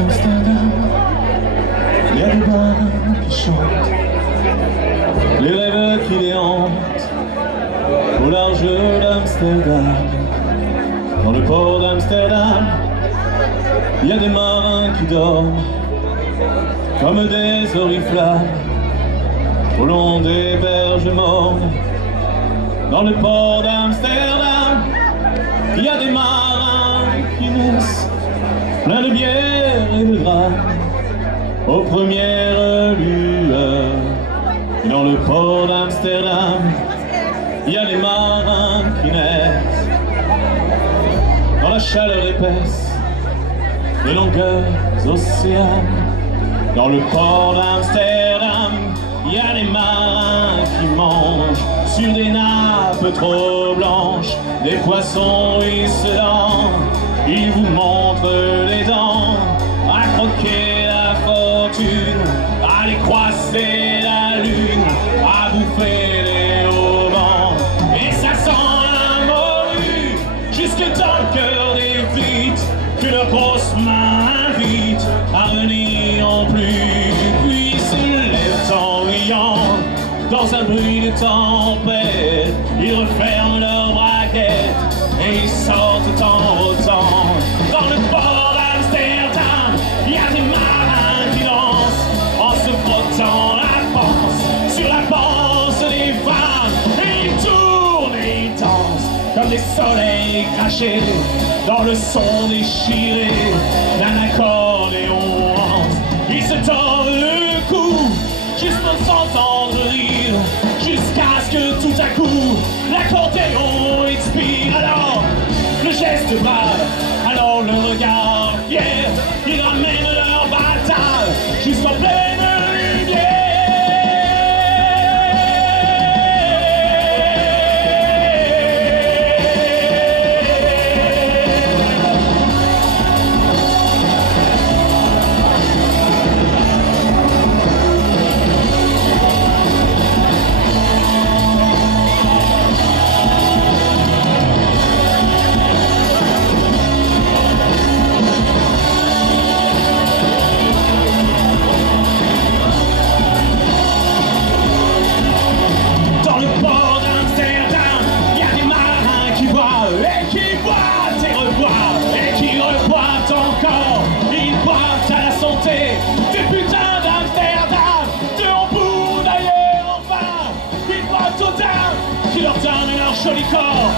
d'Amsterdam, il y a des marins qui chantent les rêves qui les hantent au large d'Amsterdam. Dans le port d'Amsterdam, il y a des marins qui dorment comme des oriflammes au long des berges mornes. Dans le port d'Amsterdam, il y a des marins qui naissent plein de bière et de drames aux premières lueurs. Et dans le port d'Amsterdam, il y a des marins qui naissent dans la chaleur épaisse des longueurs océanes. Dans le port d'Amsterdam, il y a des marins qui mangent sur des nappes trop blanches des poissons ruisselants. Ils vous montrent les dents à croquer la fortune, à aller croiser la lune, à bouffer les haubans. Et ça sent la morue jusque dans le cœur des frites que leurs grosses mains invitent à venir en plus. Puis se lèvent en riant dans un bruit de tempête. Ils referment leurs braquettes et ils sortent en rotant. Dans le port d'Amsterdam, il y a des marins qui dansent en se frottant la panse sur la panse des femmes. Et ils tournent et ils dansent comme des soleils crachés dans le son déchiré d'un accordéon. Ils se tordent le cou juste pour s'entendre rire, jusqu'à ce que tout à coup l'accordéon expire. Alors le geste brave, alors le regard fier, ils ramènent leur bataille jusqu'en pleine lumière. Des putains d'Amsterdam, de Hambourg d'ailleurs, enfin, ils boivent aux dames qui leur donnent leur joli corps.